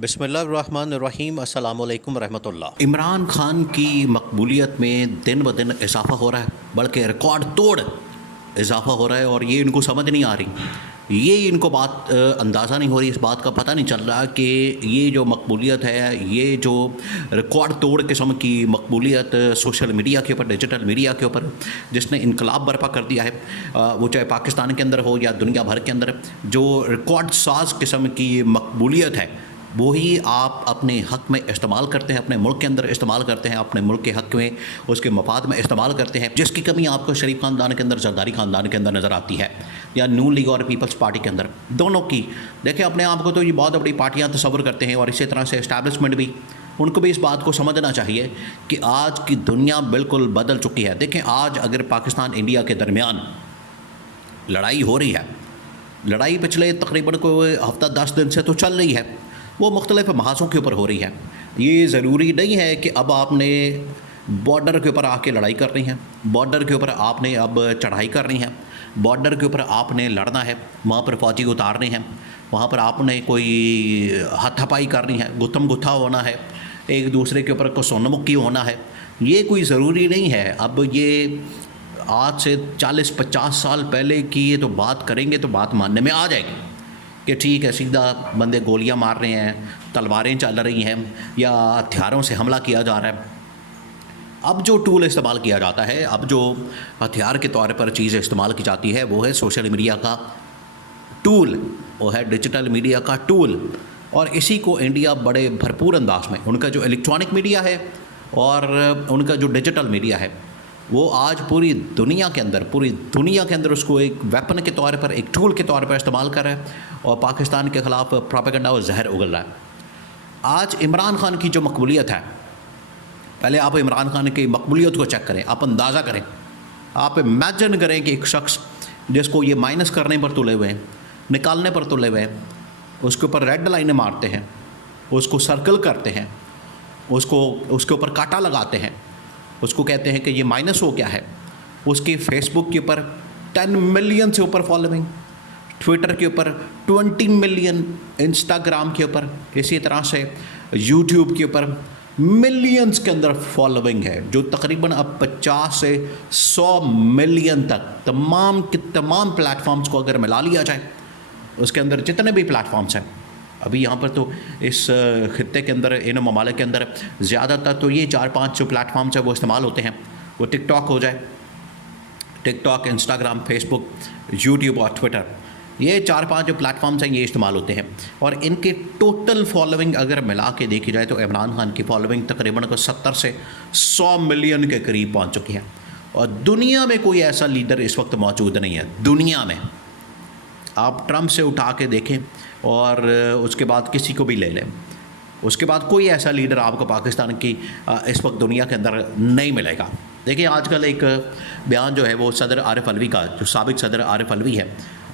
بسم اللہ الرحمن الرحیم، السلام علیکم ورحمۃ اللہ۔ عمران خان کی مقبولیت میں دن بہ دن اضافہ ہو رہا ہے، بلکہ ریکارڈ توڑ اضافہ ہو رہا ہے، اور یہ ان کو سمجھ نہیں آ رہی، یہ ان کو بات اندازہ نہیں ہو رہی، اس بات کا پتہ نہیں چل رہا کہ یہ جو مقبولیت ہے، یہ جو ریکارڈ توڑ قسم کی مقبولیت سوشل میڈیا کے اوپر، ڈیجیٹل میڈیا کے اوپر، جس نے انقلاب برپا کر دیا ہے، وہ چاہے پاکستان کے اندر ہو یا دنیا بھر کے اندر، جو ریکارڈ ساز قسم کی مقبولیت ہے، وہی آپ اپنے حق میں استعمال کرتے ہیں، اپنے ملک کے اندر استعمال کرتے ہیں، اپنے ملک کے حق میں، اس کے مفاد میں استعمال کرتے ہیں، جس کی کمی آپ کو شریف خاندان کے اندر، زرداری خاندان کے اندر نظر آتی ہے، یا نون لیگ اور پیپلز پارٹی کے اندر، دونوں کی۔ دیکھیں، اپنے آپ کو تو یہ بہت بڑی پارٹیاں تصور کرتے ہیں، اور اسی طرح سے اسٹیبلشمنٹ بھی، ان کو بھی اس بات کو سمجھنا چاہیے کہ آج کی دنیا بالکل بدل چکی ہے۔ دیکھیں، آج اگر پاکستان انڈیا کے درمیان لڑائی ہو رہی ہے، لڑائی پچھلے تقریباً کوئی ہفتہ 10 دن سے تو چل رہی ہے، وہ مختلف محاذوں کے اوپر ہو رہی ہے۔ یہ ضروری نہیں ہے کہ اب آپ نے بارڈر کے اوپر آ کے لڑائی کر رہی ہیں، بارڈر کے اوپر آپ نے اب چڑھائی کر رہی ہیں، بارڈر کے اوپر آپ نے لڑنا ہے، وہاں پر فوجی اتارنے ہیں، وہاں پر آپ نے کوئی ہاتھ ہپائی کرنی ہے، گتھم گتھا ہونا ہے، ایک دوسرے کے اوپر کو سونمکی ہونا ہے، یہ کوئی ضروری نہیں ہے۔ اب یہ آج سے 40-50 سال پہلے کی یہ تو بات کریں گے تو بات ماننے میں آ جائے گی کہ ٹھیک ہے، سیدھا بندے گولیاں مار رہے ہیں، تلواریں چل رہی ہیں، یا ہتھیاروں سے حملہ کیا جا رہا ہے۔ اب جو ٹول استعمال کیا جاتا ہے، اب جو ہتھیار کے طور پر چیز استعمال کی جاتی ہے، وہ ہے سوشل میڈیا کا ٹول، وہ ہے ڈیجیٹل میڈیا کا ٹول، اور اسی کو انڈیا بڑے بھرپور انداز میں، ان کا جو الیکٹرانک میڈیا ہے اور ان کا جو ڈیجیٹل میڈیا ہے، وہ آج پوری دنیا کے اندر اس کو ایک ویپن کے طور پر، ایک ٹول کے طور پر استعمال کر رہا ہے، اور پاکستان کے خلاف پروپیگنڈا اور زہر اگل رہا ہے۔ آج عمران خان کی جو مقبولیت ہے، پہلے آپ عمران خان کی مقبولیت کو چیک کریں، آپ اندازہ کریں، آپ امیجن کریں کہ ایک شخص جس کو یہ مائنس کرنے پر تلے ہوئے ہیں، نکالنے پر تلے ہوئے ہیں، اس کے اوپر ریڈ لائنیں مارتے ہیں، اس کو سرکل کرتے ہیں، اس کے اوپر کاٹا لگاتے ہیں، اس کو کہتے ہیں کہ یہ مائنس ہو گیا ہے، اس کی فیس بک کے اوپر 10 ملین سے اوپر فالوئنگ، ٹویٹر کے اوپر 20 ملین، انسٹاگرام کے اوپر، اسی طرح سے یوٹیوب کے اوپر ملینز کے اندر فالوئنگ ہے، جو تقریباً اب 50 سے 100 ملین تک تمام کے تمام پلیٹ فارمز کو اگر ملا لیا جائے، اس کے اندر جتنے بھی پلیٹ فارمز ہیں، ابھی یہاں پر تو اس خطے کے اندر، ان ممالک کے اندر زیادہ تر تو یہ 4-5 جو پلیٹ فارمز ہیں وہ استعمال ہوتے ہیں، وہ ٹک ٹاک ہو جائے، ٹک ٹاک، انسٹاگرام، فیس بک، یوٹیوب اور ٹویٹر، یہ 4-5 جو پلیٹ فارمز ہیں یہ استعمال ہوتے ہیں، اور ان کی ٹوٹل فالوئنگ اگر ملا کے دیکھی جائے تو عمران خان کی فالوئنگ تقریباً 70 سے 100 ملین کے قریب پہنچ چکی ہے، اور دنیا میں کوئی ایسا لیڈر اس وقت موجود نہیں ہے۔ دنیا میں آپ ٹرمپ سے اٹھا کے دیکھیں، اور اس کے بعد کسی کو بھی لے لیں، اس کے بعد کوئی ایسا لیڈر آپ کو پاکستان کی اس وقت دنیا کے اندر نہیں ملے گا۔ دیکھیں، آج کل ایک بیان جو ہے وہ صدر عارف علوی کا، جو سابق صدر عارف علوی ہے،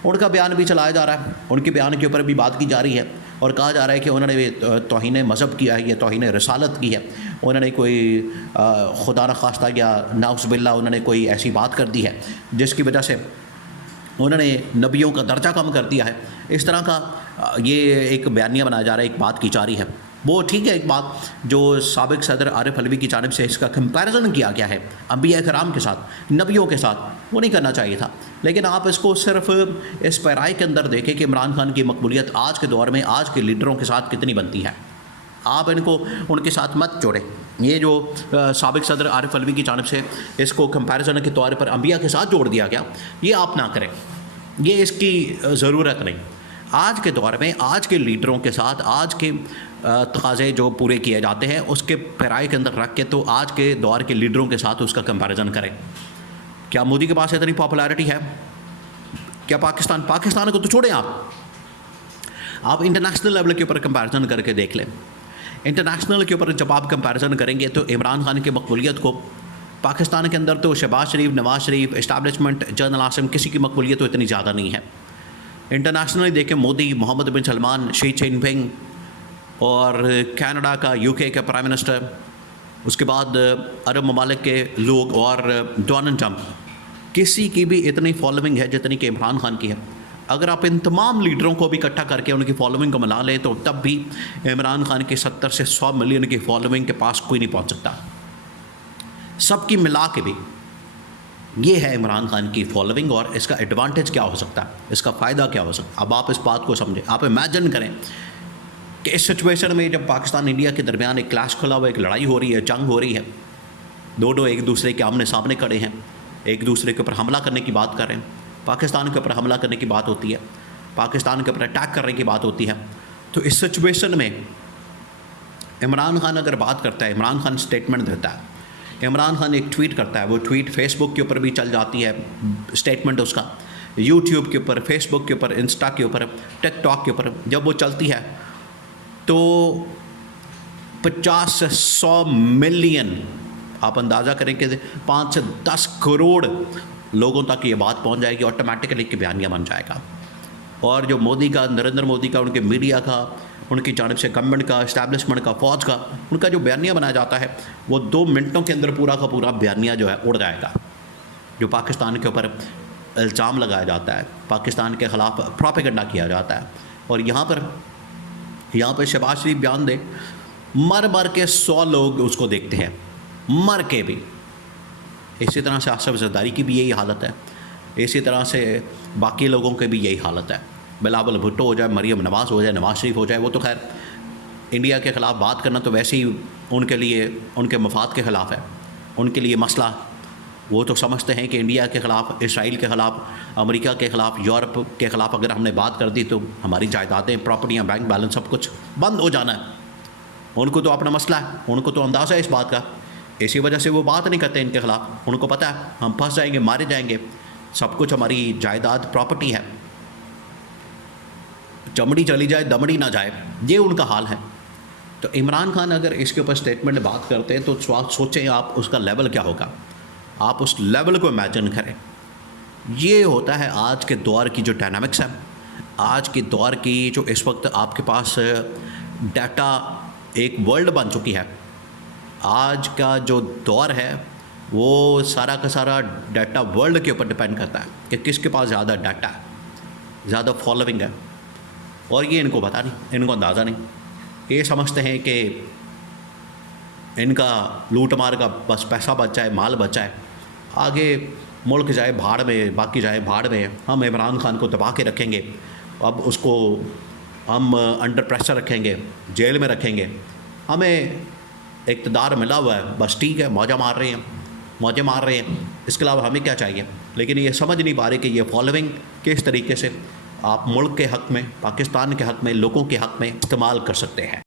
ان کا بیان بھی چلایا جا رہا ہے، ان کے بیان کے اوپر بھی بات کی جا رہی ہے، اور کہا جا رہا ہے کہ انہوں نے توہین مذہب کیا ہے، یا توہین رسالت کی ہے، انہوں نے کوئی خدا نخواستہ یا نعوذ باللہ انہوں نے کوئی ایسی بات کر دی ہے جس کی وجہ سے انہوں نے نبیوں کا درجہ کم کر دیا ہے۔ اس طرح کا یہ ایک بیانیہ بنایا جا رہا ہے، ایک بات کی جا رہی ہے۔ وہ ٹھیک ہے، ایک بات جو سابق صدر عارف علوی کی جانب سے اس کا کمپیریزن کیا گیا ہے انبیاء کرام کے ساتھ، نبیوں کے ساتھ، وہ نہیں کرنا چاہیے تھا، لیکن آپ اس کو صرف اس پیرائی کے اندر دیکھیں کہ عمران خان کی مقبولیت آج کے دور میں آج کے لیڈروں کے ساتھ کتنی بنتی ہے۔ آپ ان کے ساتھ مت جوڑیں، یہ جو سابق صدر عارف علوی کی جانب سے اس کو کمپیریزن کے طور پر انبیاء کے ساتھ جوڑ دیا گیا، یہ آپ نہ کریں، یہ اس کی ضرورت نہیں۔ آج کے دور میں آج کے لیڈروں کے ساتھ آج کے تقاضے جو پورے کیے جاتے ہیں اس کے پیرائی کے اندر رکھ کے تو آج کے دور کے لیڈروں کے ساتھ اس کا کمپیریزن کریں۔ کیا مودی کے پاس اتنی پاپولیرٹی ہے؟ کیا پاکستان کو تو چھوڑیں، آپ انٹرنیشنل لیول کے اوپر کمپیریزن کر کے دیکھ لیں۔ انٹرنیشنل کے اوپر جب آپ کمپیریزن کریں گے تو عمران خان کی مقبولیت کو، پاکستان کے اندر تو شہباز شریف، نواز شریف، اسٹیبلشمنٹ، جنرل عاصم، کسی کی مقبولیت تو اتنی زیادہ نہیں ہے۔ انٹرنیشنلی دیکھیں، مودی، محمد بن سلمان، شی جن پنگ، اور کینیڈا کا، یو کے کا پرائم منسٹر، اس کے بعد عرب ممالک کے لوگ، اور ڈونلڈ ٹرمپ، کسی کی بھی اتنی فالوئنگ ہے جتنی کہ عمران خان کی ہے۔ اگر آپ ان تمام لیڈروں کو بھی اکٹھا کر کے ان کی فالوئنگ کو ملا لیں تو تب بھی عمران خان کی 70 سے 100 ملین کی فالوئنگ کے پاس کوئی نہیں پہنچ سکتا. سب کی ملا کے بھی یہ ہے عمران خان کی فالوئنگ، اور اس کا ایڈوانٹیج کیا ہو سکتا ہے، اس کا فائدہ کیا ہو سکتا ہے. اب آپ اس بات کو سمجھیں، آپ امیجن کریں کہ اس سچویشن میں جب پاکستان انڈیا کے درمیان ایک کلاش کھلا ہوا، ایک لڑائی ہو رہی ہے، جنگ ہو رہی ہے، دونوں ایک دوسرے کے آمنے سامنے کھڑے ہیں، ایک دوسرے کے اوپر حملہ کرنے کی بات کر رہے ہیں، پاکستان کے اوپر حملہ کرنے کی بات ہوتی ہے، پاکستان کے اوپر اٹیک کرنے کی بات ہوتی ہے. تو اس سچویشن میں عمران خان اگر بات کرتا ہے، عمران خان اسٹیٹمنٹ دیتا ہے، عمران خان ایک ٹویٹ کرتا ہے، وہ ٹویٹ فیس بک کے اوپر بھی چل جاتی ہے اسٹیٹمنٹ اس کا، یوٹیوب کے اوپر، فیس بک کے اوپر، انسٹا کے اوپر، ٹک ٹاک کے اوپر جب وہ چلتی ہے تو 50 سے 100 ملین، آپ اندازہ کریں کہ 5 سے 10 کروڑ لوگوں تک یہ بات پہنچ جائے گی، آٹومیٹکلی کہ بیانیہ بن جائے گا. اور جو مودی کا، نریندر مودی کا، ان کے میڈیا کا، ان کی جانب سے گورنمنٹ کا، اسٹیبلشمنٹ کا، فوج کا، ان کا جو بیانیہ بنایا جاتا ہے وہ 2 منٹوں کے اندر پورا کا پورا بیانیہ جو ہے اڑ جائے گا. جو پاکستان کے اوپر الزام لگایا جاتا ہے، پاکستان کے خلاف پروپیگنڈا کیا جاتا ہے. اور یہاں پہ شہباز شریف بیان دے، مر کے 100 لوگ اس کو دیکھتے ہیں، مر کے بھی. اسی طرح سے آصف زرداری کی بھی یہی حالت ہے، اسی طرح سے باقی لوگوں کے بھی یہی حالت ہے. بلاول بھٹو ہو جائے، مریم نواز ہو جائے، نواز شریف ہو جائے، وہ تو خیر انڈیا کے خلاف بات کرنا تو ویسے ہی ان کے لیے، ان کے مفاد کے خلاف ہے، ان کے لیے مسئلہ. وہ تو سمجھتے ہیں کہ انڈیا کے خلاف، اسرائیل کے خلاف، امریکہ کے خلاف، یورپ کے خلاف اگر ہم نے بات کر دی تو ہماری جائیدادیں، پراپرٹیاں، بینک بیلنس سب کچھ بند ہو جانا ہے. ان کو تو اپنا مسئلہ ہے، ان کو تو اندازہ ہے اس بات کا، اسی وجہ سے وہ بات نہیں کرتے ان کے خلاف. ان کو پتہ ہے ہم پھنس جائیں گے، مارے جائیں گے، سب کچھ ہماری جائیداد، پراپرٹی ہے، چمڑی چلی جائے دمڑی نہ جائے، یہ ان کا حال ہے. تو عمران خان اگر اس کے اوپر اسٹیٹمنٹ بات کرتے ہیں تو سوچیں آپ اس کا لیول کیا ہوگا، آپ اس لیول کو امیجن کریں. یہ ہوتا ہے آج کے دور کی جو ڈائنامکس ہے، آج کے دور کی جو اس وقت آپ کے پاس ڈیٹا ایک ورلڈ بن چکی ہے. آج کا جو دور ہے وہ سارا کا سارا ڈیٹا ورلڈ کے اوپر ڈپینڈ کرتا ہے کہ کس کے پاس زیادہ ڈیٹا ہے، زیادہ فالوئنگ ہے. اور یہ ان کو پتہ نہیں، ان کو اندازہ نہیں. یہ سمجھتے ہیں کہ ان کا لوٹ مار کا بس پیسہ بچ جائے، مال بچ جائے، آگے ملک جائے بھاڑ میں، باقی جائے بھاڑ میں، ہم عمران خان کو دبا کے رکھیں گے، اب اس کو ہم انڈر پریشر رکھیں گے، جیل میں رکھیں گے، ہمیں اقتدار ملا ہوا ہے، بس ٹھیک ہے، موجیں مار رہے ہیں، اس کے علاوہ ہمیں کیا چاہیے. لیکن یہ سمجھ نہیں پا رہے کہ یہ فالوئنگ کس طریقے سے آپ ملک کے حق میں، پاکستان کے حق میں، لوگوں کے حق میں استعمال کر سکتے ہیں.